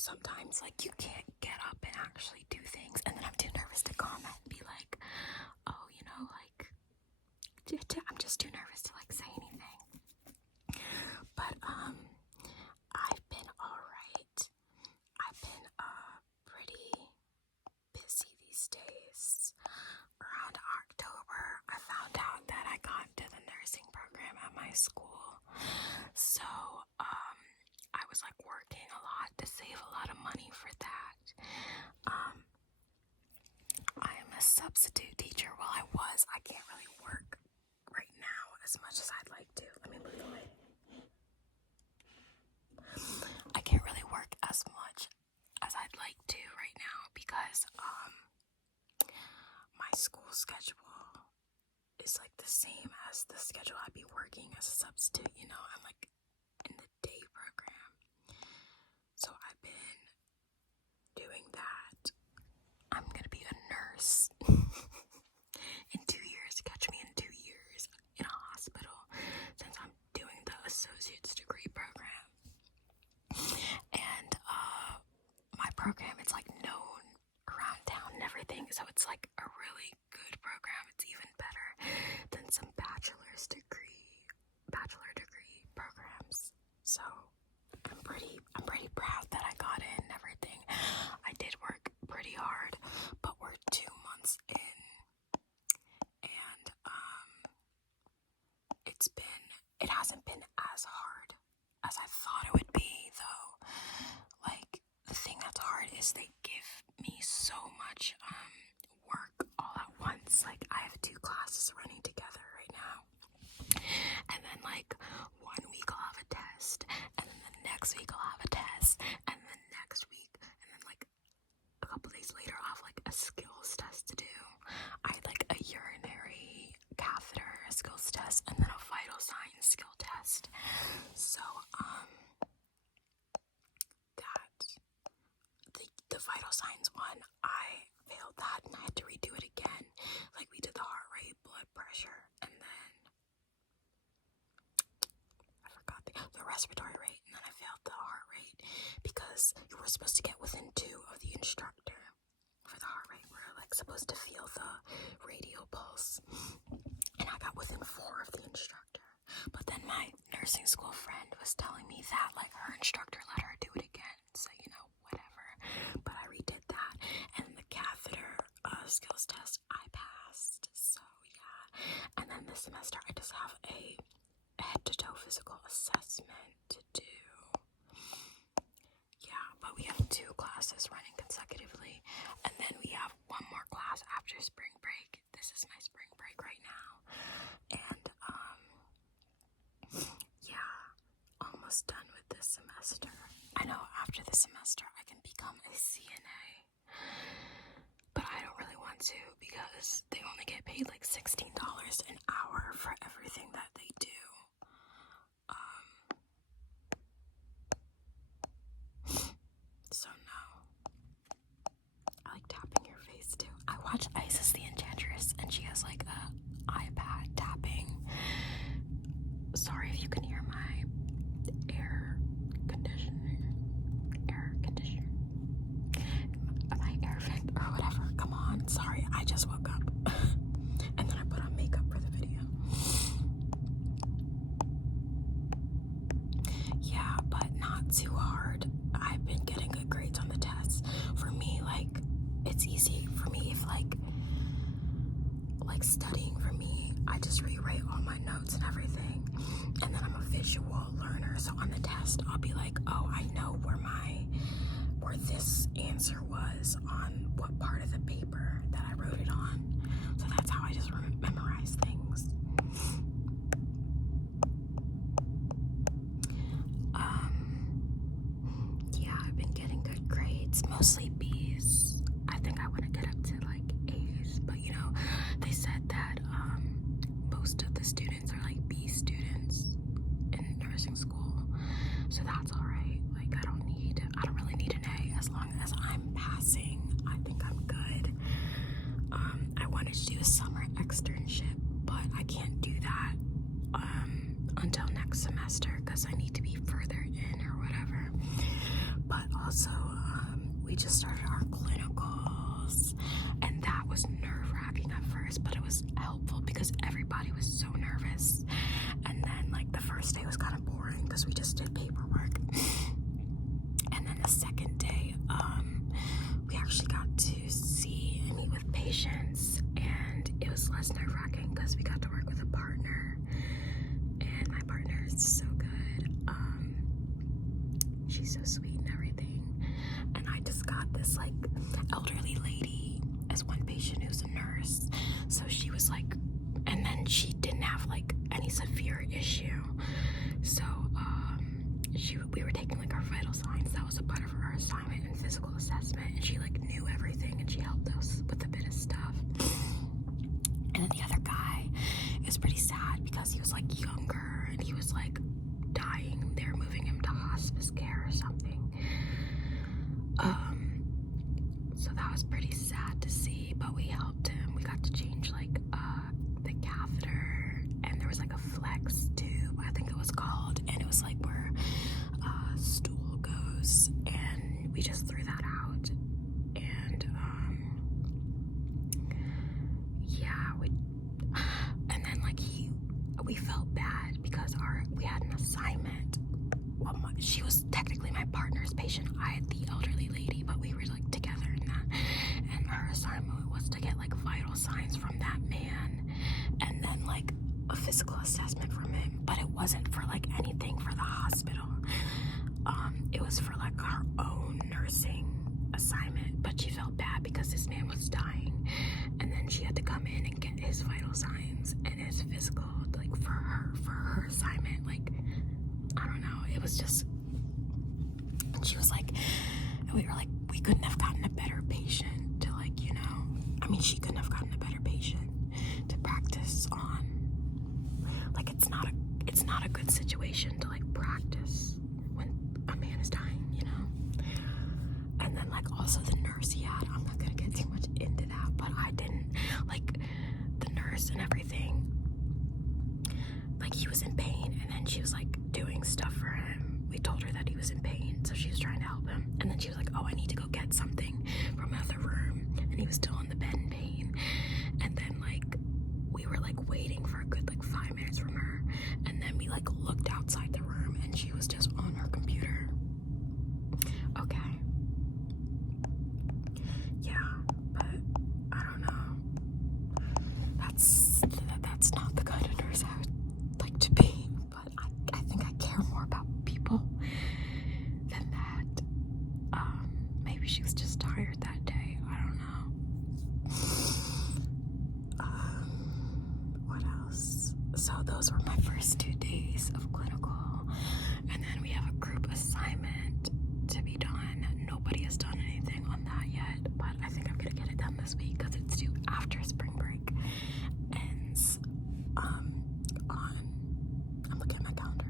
sometimes, like, you can't get up and actually do things, and then I'm too nervous to comment and be like, oh, you know, like, I'm just too nervous to, like, say anything. But, I've been alright. I've been, pretty busy these days. Around October, I found out that I got into the nursing program at my school. So, I was, like, working a lot to save a lot of money for that. I am a substitute teacher. Well, I can't really work right now as much as I'd like to. Let me move away. I can't really work as much as I'd like to right now because my school schedule is like the same as the schedule I'd be working as a substitute. You know, I'm like in the day program, so I've been doing that. I'm gonna be a nurse in 2 years. Catch me in 2 years in a hospital, since I'm doing the associate's degree program. And my program, it's like known around town and everything, so it's like a really good program. It's even better than some bachelor degree programs. So I'm pretty proud that I got in and everything. I did work pretty hard, but we're 2 months in, and it hasn't been as hard as I thought it would be, though. Like, the thing that's hard is they give me so much work all at once. Like, I have 2 classes running together right now, and then like 1 week I'll have a test, and then the next week I'll have a test, and then next week, and then like a couple days later I'll have like a skills test to do. I had like a urinary catheter skills test and then a vital signs skill test. So the vital signs one, I failed that and I had to redo it again. Like, we did the heart rate, blood pressure, and then I forgot the respiratory rate, and then I failed the heart rate because you were supposed to get within 2 of the instructor for the heart rate. We're like supposed to feel the radial pulse, and I got within 4 of the instructor. But then my nursing school friend was telling me that like her instructor let her do it again, so you know, whatever. But I redid that, and the catheter skills test I passed. So yeah, and then this semester I just have a head to toe physical assessment to do. Yeah, but we have 2 classes running consecutively, and then we have 1 more class after spring break. This is my spring break right now, and yeah, almost done with this semester. I know after this semester I can become a CNA, but I don't really want to because they only get paid like $16 an hour for everything that they do. So no. I like tapping your face too. I watch Isis the Enchantress, and she has like a iPad tapping. Sorry if you can hear my air conditioner, my air vent or whatever. Come on, sorry, I just woke up and then I put on makeup for the video. Yeah, but not too hard. I've been getting good grades on the tests. For me, like, it's easy for me if like studying for me, I just rewrite all my notes and everything, and then I'm a visual learner, so on the test I'll be like, oh, I know where this answer was on what part of the paper that I wrote it on. So that's how I just memorize things. Yeah, I've been getting good grades, mostly B's. I think I want to get up to like A's, but you know, they said that most of the students are like B students in nursing school, so that's all right. Like, I don't really need an A. As long as I'm passing, I think I'm good. I wanted to do a summer externship, but I can't do that until next semester because I need to be further in or whatever. But also just started our clinicals, and that was nerve-wracking at first, but it was helpful because everybody was so nervous. And then like the first day was kind of boring because we just did paperwork. And then the second day, we actually got to see and meet with patients, and it was less nerve-wracking because we got to work with a partner, and my partner is so good. She's so sweet and everything. And I just got this like elderly lady as one patient who's a nurse. So she was like, and then she didn't have like any severe issue. So we were taking like our vital signs. That was a part of her assignment and physical assessment, and she like knew everything, and she helped us with a bit of stuff. And then the other guy is pretty sad because he was like younger and he was like dying. They were moving him to hospice care or something. So that was pretty sad to see, but we helped him. We got to change like the catheter, and there was like a flex tube, I think it was called, and it was like where stool goes, and we just threw that out. And and then like we felt bad because we had an assignment. Well, she was technically my partner's patient. I had the elderly lady, but we were like together in that. And her assignment was to get like vital signs from that man, and then like a physical assessment from him. But it wasn't for like anything for the hospital. It was for like her own nursing assignment. But she felt bad because this man was dying, and then she had to come in and get his vital signs and his physical, like for her assignment. Like, I don't know, it was just, and she was like, and we were like, we couldn't have gotten a better patient to like, you know, I mean, she couldn't have gotten a better patient to practice on. Like, it's not a good situation to like practice when a man is dying, you know. And then like also the nurse he had, I'm not gonna get too much into that, but I didn't like the nurse and everything. Like, he was in pain, and then she was like doing stuff for him. We told her that he was in pain, so she was trying to help him. And then she was like, oh, I need to go get something from another room. And he was still in the bed in pain. And then like we were like waiting for a good like 5 minutes from her. And then we like looked outside the room, and she was just on her computer. Okay. Yeah, but I don't know. That's not the kind of nurse I would like to be, but I think I care more about people than that. Maybe she was just tired that day. I don't know. What else? So those were my first 2 days of clinical, and then we have a group assignment to be done. Nobody has done anything on that yet, but I think I'm gonna get it done this week because it's due after spring break ends. I'm looking at my calendar.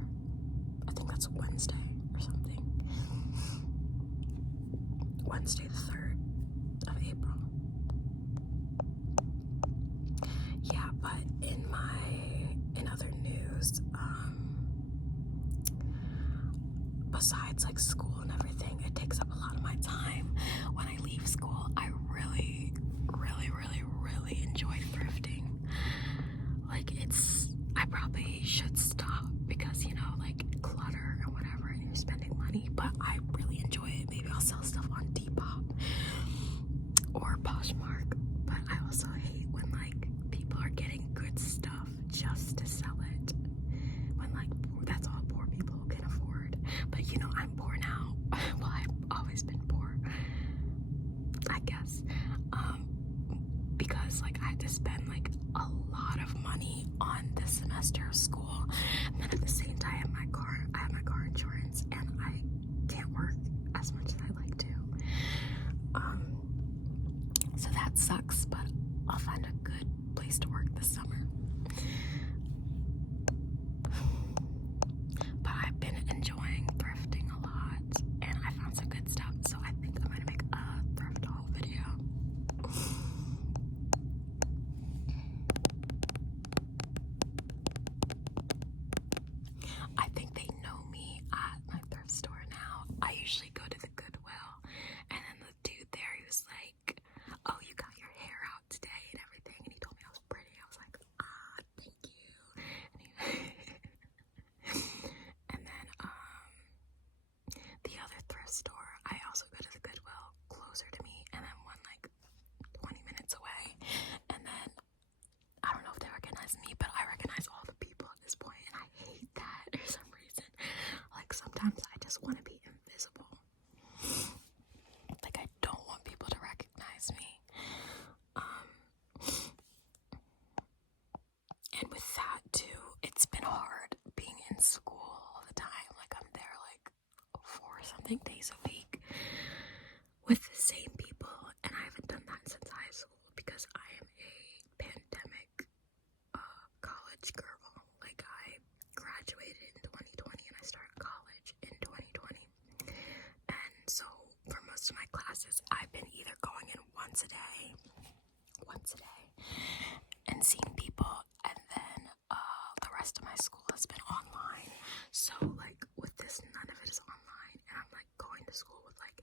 I think that's Wednesday or something. Wednesday the 3rd of April. Yeah, but in other news, besides like school and everything, it takes up a lot of my time. When I leave school, I really, really, really, really enjoy thrifting. Like, I probably should stop because, you know, like clutter and whatever, and you're spending money, but I really enjoy it. Maybe I'll sell stuff on Depop or Poshmark, but I also hate when like people are getting good stuff just to sell it, when like that's all poor people can afford. But you know, I'm poor now. Well, I've always been poor, I guess, because like I had to spend like a lot of money on this semester of school, and then at the same time I have my car insurance, and I can't work as much as I like to. So that sucks, but I'll find a good place to work this summer. But I've been enjoying thrifting a lot, and I found some good stuff, so I think I'm gonna make a thrift haul video. I think they something days a week with the same people, and I haven't done that since high school because I am a pandemic college girl. Like, I graduated in 2020 and I started college in 2020, and so for most of my classes I've been either going in once a day and seeing people, and then the rest of my school has been online. So like with this, none of it is online, and I'm like going to school with, like,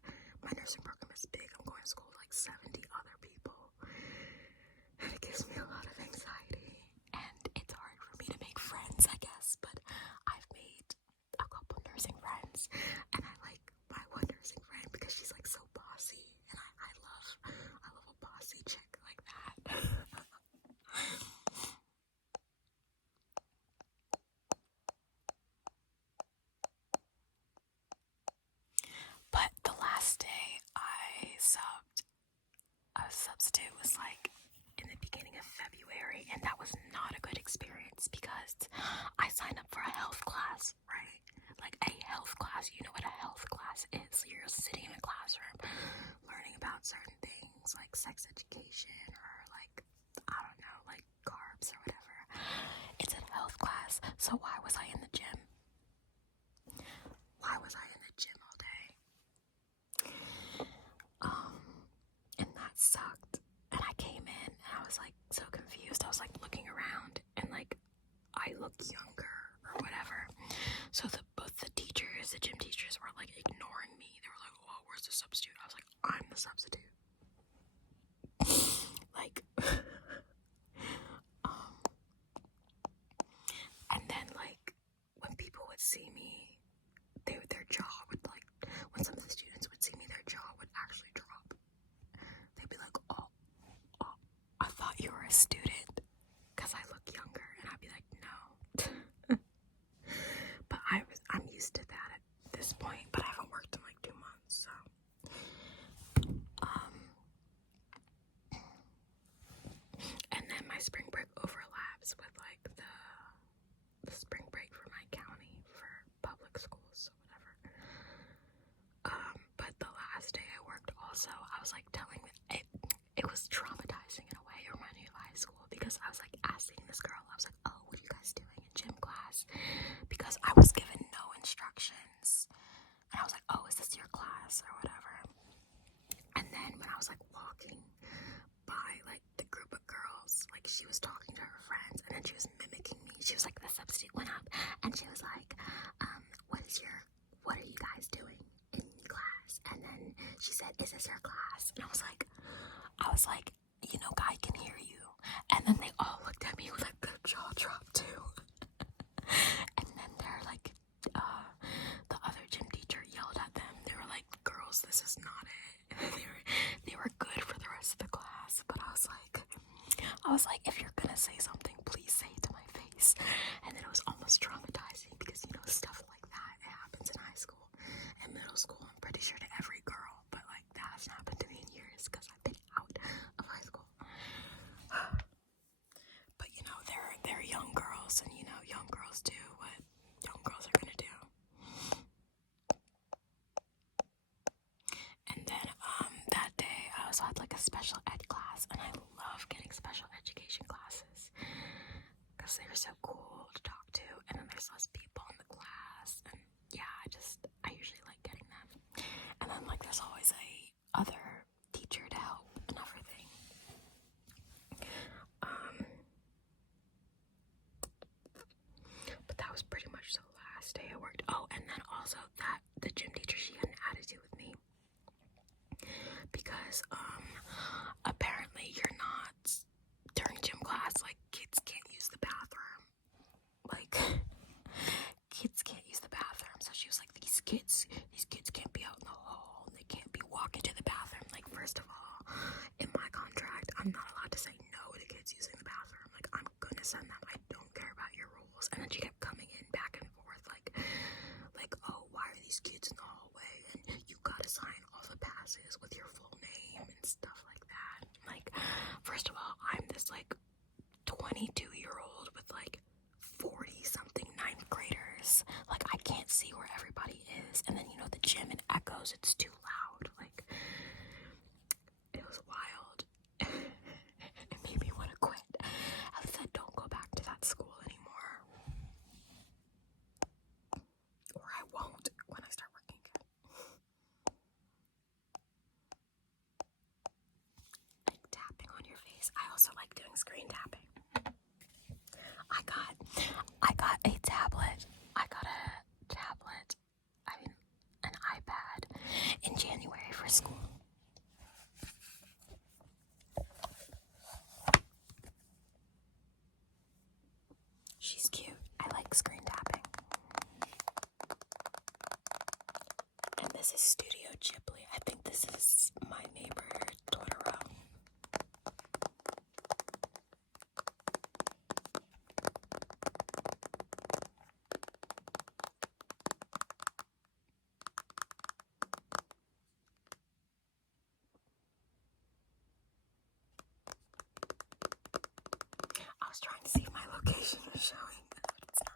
my nursing program is big, I'm going to school with like 70 other people, and it gives me a lot of anxiety, and it's hard for me to make friends, I guess. But I've made a couple nursing friends, and I like my one nursing friend because she's like so bossy, and I love a bossy chick like that. But the last day I subbed, a substitute was like in the beginning of February, and that was not a good experience because I signed up for a health class, right? Like a health class, you know what a health class is. You're sitting in a classroom learning about certain things like sex education or like, I don't know, like carbs or whatever. It's a health class. So why was I in the gym? Why was I in the gym all day? And that sucked. And I came in and I was like so confused. I was like looking around and like I looked younger or whatever. So both the teachers, the gym teachers, were like ignoring me. They were like, "Oh, where's the substitute?" I was like, "I'm the substitute." Like, and then like when people would see me, their jaw would like, when some of the students would see me, their jaw would actually drop. They'd be like, "Oh, I thought you were a student," because I look younger, and I'd be like, "No." But I'm used to that at this point, but I haven't worked in like 2 months, so. And then my spring break overlaps with like the spring break for my county for public schools, so whatever. But the last day I worked also, I was like telling it was traumatizing in a way. It reminded me of high school because I was like asking this girl, I was like, "Oh, what are you guys doing in gym class?" Because I was given no instructions, and I was like, "Oh, is this your class or whatever?" And then when I was like walking by like the group of girls, like she was talking to her friends, and then she was mimicking me. She was like, the substitute went up and she was like, what are you guys doing in class? And then she said, "Is this your class?" And I was like, "You know, guy can hear you." And then they all looked at me with like their jaw dropped too. And then they're like, the other gym teacher yelled at them. They were like, "Girls, this is not it." And they were good for the rest of the class. But I was like, if you're gonna say something, please say it to my face. And then it was almost traumatizing because, you know, stuff like that, it happens in high school and middle school. I'm pretty sure to every girl, but like that hasn't happened to me in years because I've been out of high school. But you know, they're young girls, and you know, young girls do what young girls are gonna do. And then that day I also had like a special ed class, and I love getting special education classes because they were so cool to talk to, and then there's less people in the class, and yeah, I usually like getting them. And then like there's always a other teacher to help and everything. But that was pretty much the last day I worked. Oh, and then also that the gym teacher, she had an attitude with me because apparently you're not, during gym class, like kids can't use the bathroom. Like kids can't use the bathroom. So she was like, these kids can't be out in the hall, they can't be walking to the bathroom. Like, first of all, in my contract, I'm not allowed to say no to kids using the bathroom. Like, I'm gonna send them. I don't care about your rules. And then she kept coming in back and forth like, "Oh, why are these kids in the hallway? And you gotta sign all the passes with your full name," and stuff like that. Like, first of all, I'm this like 22-year-old with like 40 something 9th graders. Like, I can't see where everybody is. And then, you know, the gym and knows it's too loud. Like, it was wild. It made me want to quit. I said, don't go back to that school anymore. Or I won't when I start working again. Like tapping on your face. I also like doing screen tapping. I got a tablet. An iPad in January for school. She's cute. I like screen tapping. And this is Studio Ghibli. I think this is My Neighbor Totoro. I was trying to see if my location was showing, but it's not.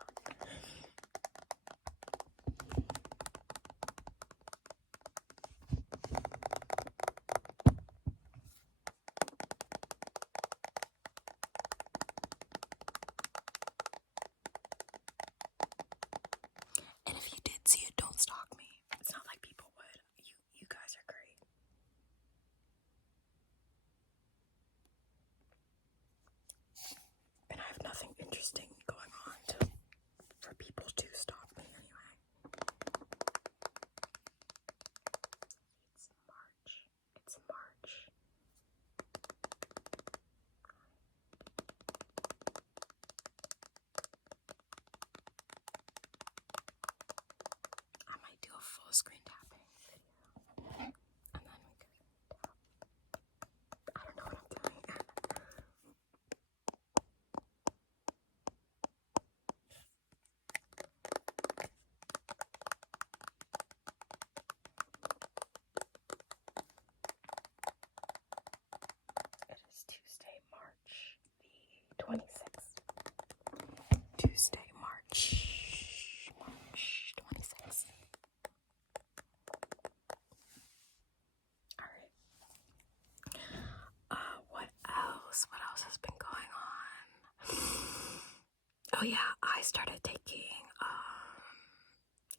And if you did see it, don't stalk me. It's not like people would. You guys are great. And I have nothing interesting going on for people to stalk me anyway. It's March. I might do a full screen tapping video. And then we could tap. I don't know what I'm doing. It is Tuesday, March the 26th. Tuesday, March 26th. Alright. What else? What else has been going on? Oh yeah, I started taking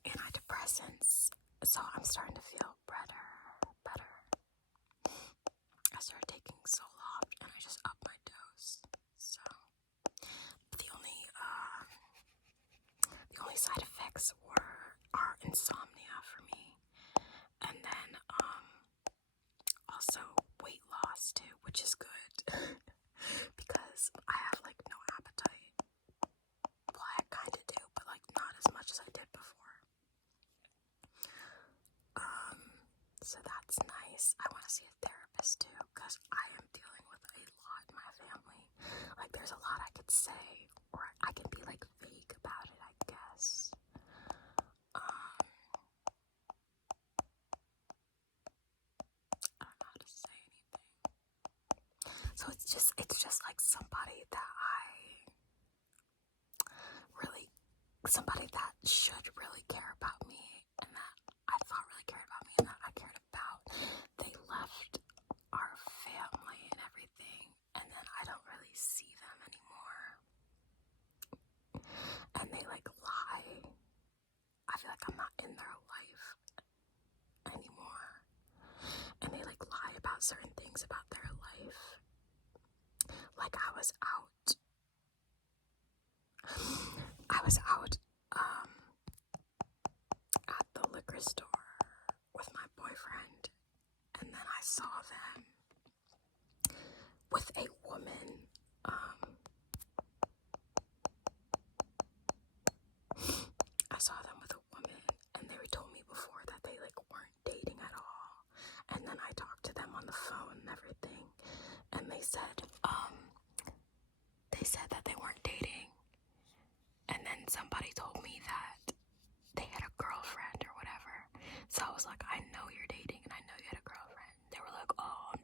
antidepressants, so I'm starting to feel better. I started taking Zoloft and I just upped my dose. So the only side effects are insomnia for me, and then also weight loss too, which is good because I have like no appetite. Well, I kind of do, but like not as much as I did before. So that's nice. I want to see a therapist too, because I am dealing with a lot in my family. Like, there's a lot I could say, or I can be like vague about it, I guess. I don't know how to say anything. So it's just like somebody that should really care about me, and that I thought really cared about me, and that I cared about. They left our family and everything, and then I don't really see them anymore. And they like lie. I feel like I'm not in their life anymore. And they like lie about certain things about their life. Like I was out at the liquor store with my boyfriend, and then I saw them with a woman. And they told me before that they like weren't dating at all. And then I talked to them on the phone and everything, and they said that they weren't dating. And then somebody told me that they had a girlfriend or whatever. So I was like, I know you're dating and I know you had a girlfriend. They were like, oh, I'm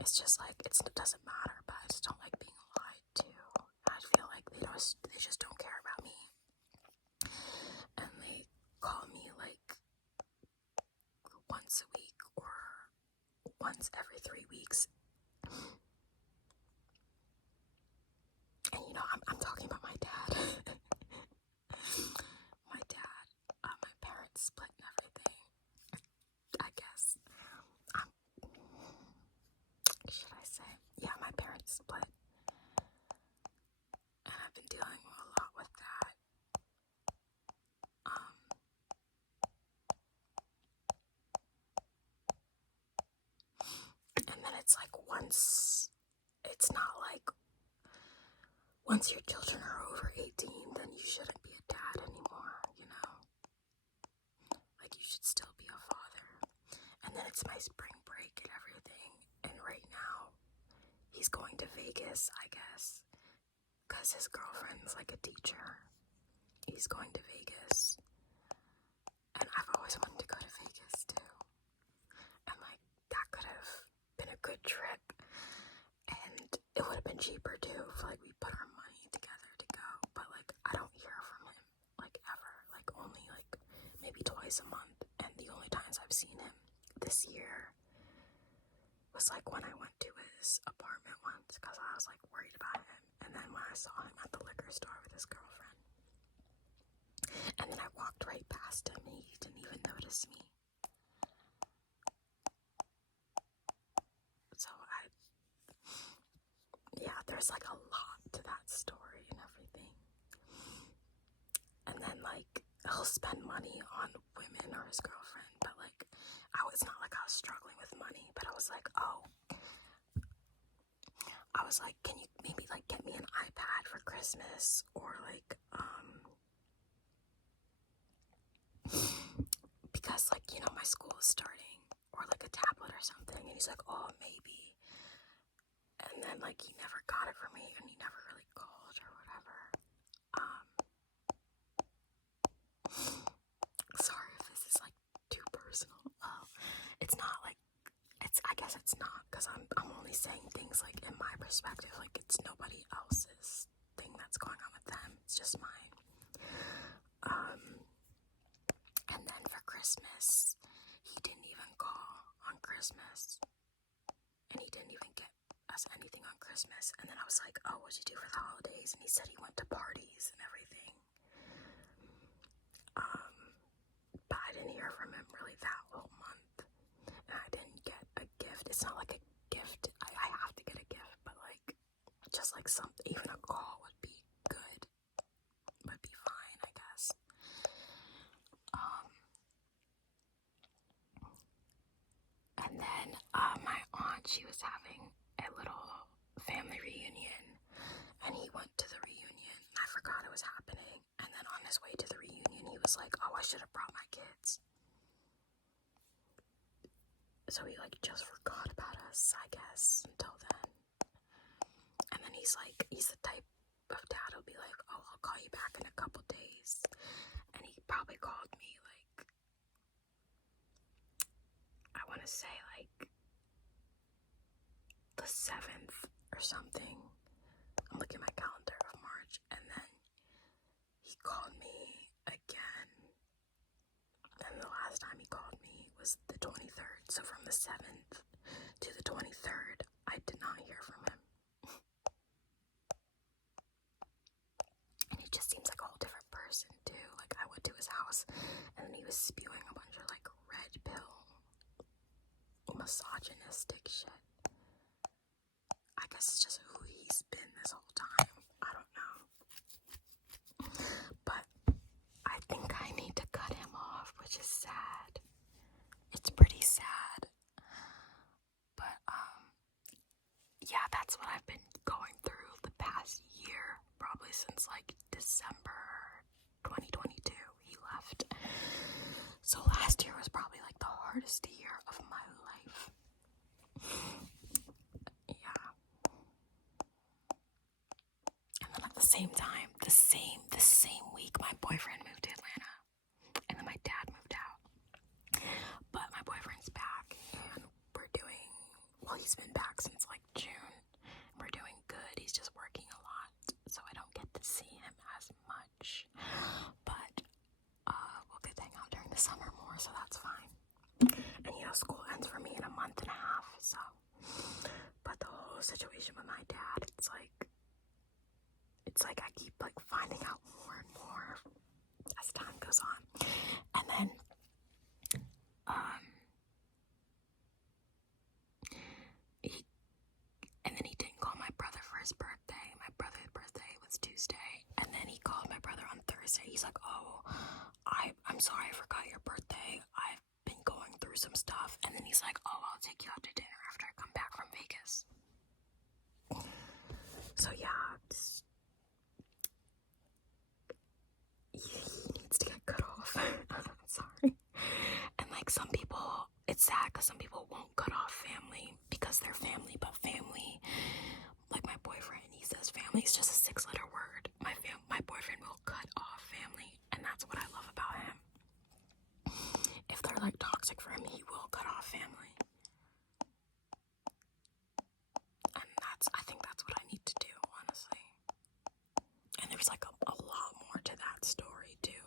it's just like, it doesn't matter, but I just don't like being lied to. I feel like they just don't care about me. And they call me like once a week or once every 3 weeks. And I'm talking about my dad. My dad, my parents split and everything. I guess. Should I say? Yeah, my parents split. And I've been dealing a lot with that. And then it's like it's not like once your children are over 18, then you shouldn't be a dad anymore, Like, you should still be a father. And then it's my spring break and everything. And right now, he's going to Vegas, I guess, because his girlfriend's like a teacher. He's going to Vegas. And I've always wanted to go to Vegas, too. And, like, that could have been a good trip. And it would have been cheaper, too, if, like, we put our money together to go. But, like, I don't hear from him, like, ever. Like, only, like, maybe twice a month. And the only times I've seen him this year was, like, when I went to his apartment once, because I was, like, worried about him. And then when I saw him at the liquor store with his girlfriend. And then I walked right past him, and he didn't even notice me. So there's like a lot to that story and everything. And then like he'll spend money on women or his girlfriend, but like it's not like I was struggling with money, but I was like, can you maybe like get me an iPad for Christmas, or like because like my school is starting, or like a tablet or something. And he's like, oh, maybe. And then, like, he never got it for me, and he never really called or whatever. Sorry if this is, like, too personal. It's not, like, I guess it's not, because I'm only saying things, like, in my perspective. Like, it's nobody else's thing that's going on with them. It's just mine. And then for Christmas, he didn't even call on Christmas. And he didn't even get us anything on Christmas. And then I was like, oh, what'd you do for the holidays? And he said he went to parties and everything. But I didn't hear from him really that whole month. And I didn't get a gift. It's not like a gift. I have to get a gift, but like just like something, even a call would be good. Would be fine, I guess. And then my aunt, she was having a little family reunion, and he went to the reunion. I forgot it was happening. And then on his way to the reunion, he was like, oh, I should have brought my kids. So he like just forgot about us, I guess, until then. And then he's the type of dad who'll be like, oh, I'll call you back in a couple days. And he probably called me like, I want to say like the 7th or something. I'm looking at my calendar of March. And then he called me again. And the last time he called me was the 23rd. So from the 7th to the 23rd, I did not hear from him. And he just seems like a whole different person too. Like, I went to his house and then he was spewing a bunch of like red pill misogynistic shit. I guess it's just who he's been this whole time. I don't know. But I think I need to cut him off, which is sad. It's pretty sad. But yeah, that's what I've been going through the past year, probably since like December 2022 he left. So last year was probably like the hardest year of my life. Yeah. And then at the same time, the same week, my boyfriend moved to Atlanta, and then my dad moved out. But my boyfriend's back, and well, he's been back since like June. We're doing good. He's just working a lot, so I don't get to see him as much. But we'll get to hang out during the summer more, so that's fine. And you know, school ends for me in a month and a half, so. But the whole situation with my dad, it's like I keep like finding out more and more as time goes on. And then he didn't call my brother for his birthday. My brother's birthday was Tuesday, and then he called my brother on Thursday. He's like, oh, I'm sorry I forgot your birthday. I've been going through some stuff. And then he's like, oh, I'll take you out to dinner after I come back from Vegas. So yeah, he needs to get cut off. Sorry. And like some people, it's sad because some people won't cut off family because they're family, but family, like my boyfriend, he says family is just a 6-letter word. My boyfriend will cut off family, and that's what I love about him. If they're like toxic for him, he will cut off family. And I think that's what I need to do, honestly. And there's like a lot more to that story too,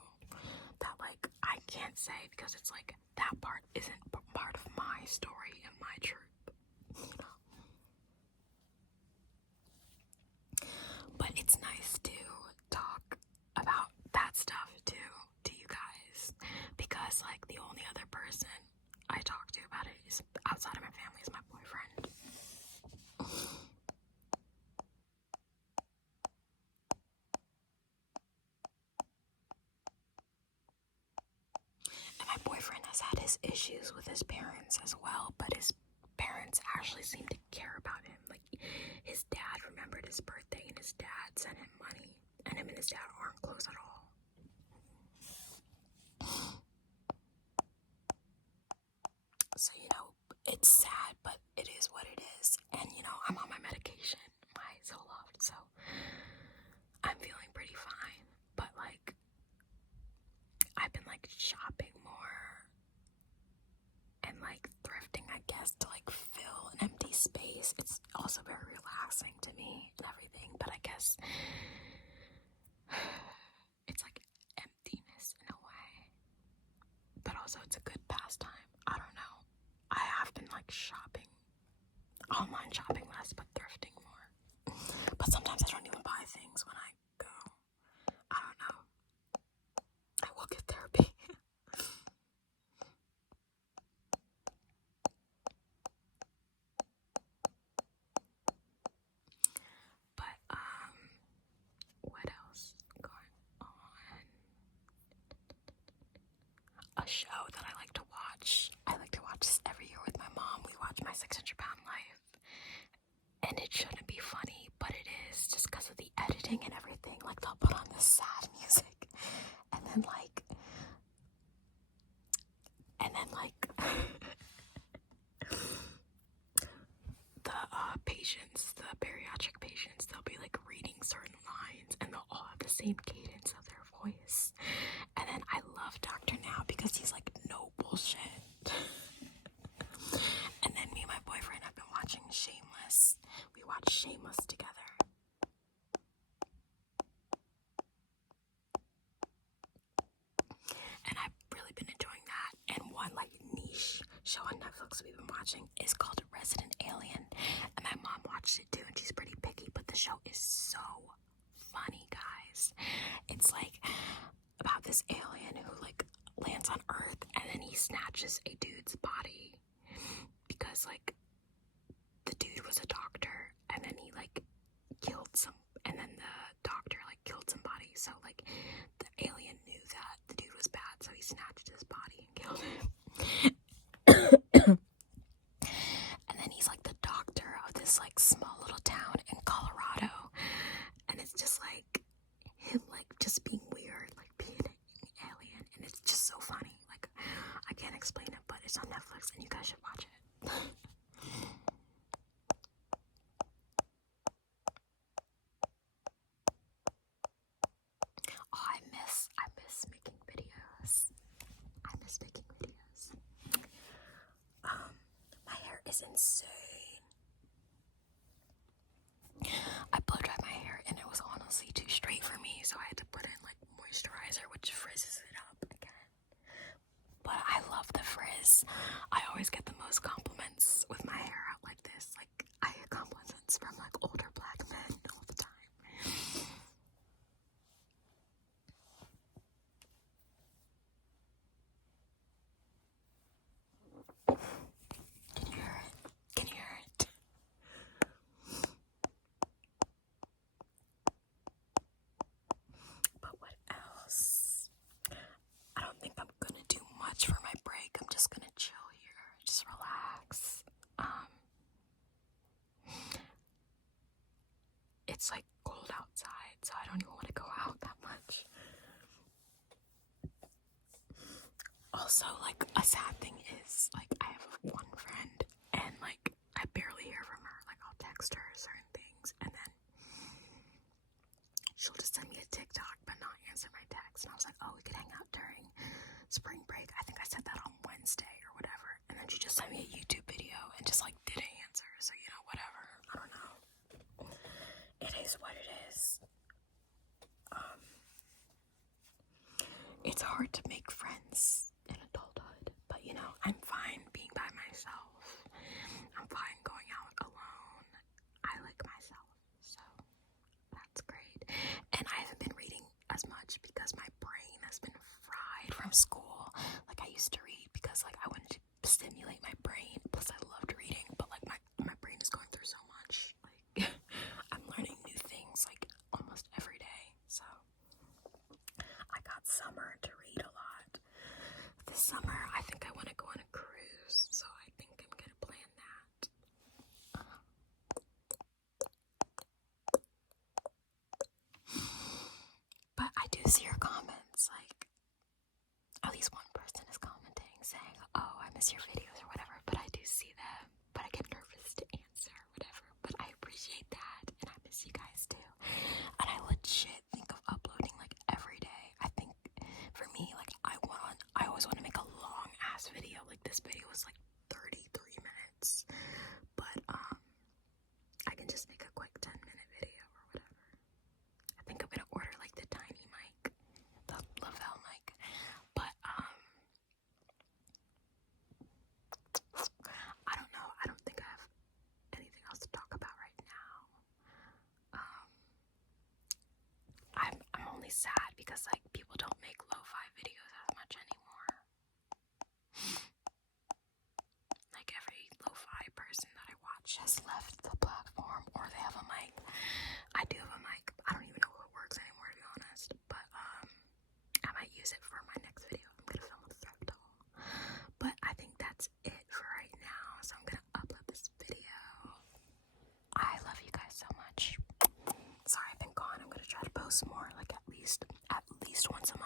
that like I can't say because it's like that part isn't part of my story and my truth, you know. But it's nice to talk about that stuff too to you guys, because like the only other person I talk to about it is outside of my family is my boyfriend. And my boyfriend has had his issues with his parents as well, but his parents actually seem to care about him. Like, his dad remembered his birthday and his dad sent him money, and him and his dad aren't close at all. So, you know, it's sad, but it is what it is. And, you know, I'm on my medication, my Zoloft, so I'm feeling pretty fine. But, like, I've been, like, shopping more and, like, thrifting, I guess, to, like, fill an empty space. It's also very relaxing to me and everything, but I guess it's, like, emptiness in a way. But also it's a good pastime. I don't know. I have been like shopping, online shopping less, but thrifting more. But sometimes I don't even buy things when I go. I don't know. I will get therapy. But what else going on? A show that I like to watch. I like to watch this every year with my mom. We watch My 600-Pound Life. And it shouldn't be funny, but it is, just because of the editing and everything. Like, they'll put on this sad music, and then like the patients, the bariatric patients, they'll be like reading certain lines, and they'll all have the same cadence of their voice. And then I love Dr. Now because he's like, no bullshit. And then me and my boyfriend have been watching Shameless. We watched Shameless together. And I've really been enjoying that. And one like niche show on Netflix we've been watching is called Resident Alien. And my mom watched it too, and she's pretty picky, but the show is so funny, guys. It's like about this alien who like lands on Earth, and then he snatches a dude's body because like the dude was a doctor, and then he like killed and then the doctor like killed somebody. So like the alien knew that the dude was bad, so he snatched his body and killed him. And then he's like the doctor of this like small little town in Colorado, and it's just like him like just being weird, like being an alien, and it's just so funny. Like, I can't explain it, but it's on Netflix and you guys should watch it. Oh, I miss making videos. My hair is insane. is I always get the most compliments with my hair out like this. Like, I get compliments from like older black men all the time. Can you hear it? Can you hear it? But what else? I don't think I'm gonna do much for my break. I'm just gonna chill here, just relax. It's like cold outside, so I don't even want to go out that much. Also, like, a sad thing is, like, I have one friend, and like, I barely hear from her. Like, I'll text her certain things, and then she'll just send me a TikTok but not answer my text. And I was like, oh, we could hang out during spring break. I think I said that on Wednesday or whatever. And then she just sent me a YouTube video and just like didn't answer. So, you know, whatever. I don't know. It is what it is. It's hard to make friends in adulthood, but you know, I'm fine being by myself. I'm fine going out alone. I like myself, so that's great. And I haven't been reading as much because my brain has been fried from school. Like, I used to read because like I wanted to stimulate my brain. Plus, I loved reading, but like my brain is going through so much. Like, I'm learning new things like almost every day. So I got summer to read a lot. This summer, I think I want to go on a cruise, so I think I'm gonna plan that. But I do see your comments, like, at least one person is commenting saying, oh, I miss your videos or whatever, but I do see them, but I get nervous to answer or whatever, but I appreciate that, and I miss you guys too. And I legit think of uploading like every day. I think for me, like, I always want to make a long ass video. Like, this video was like 33 minutes, but I can just make a quick 10-minute video or whatever. I think I'm gonna order like the tiny mic, the Lavelle mic, but I don't know. I don't think I have anything else to talk about right now. I'm only sad because like people don't make lo-fi videos as much anymore. Like, every lo-fi person that I watch has left the platform, or they have a mic. I do have a mic. I don't even know if it works anymore, to be honest. But I might use it for my next video. I'm gonna film a thrift haul. But I think that's it for right now. So I'm gonna upload this video. I love you guys so much. Sorry I've been gone. I'm gonna try to post more, like at least once a month.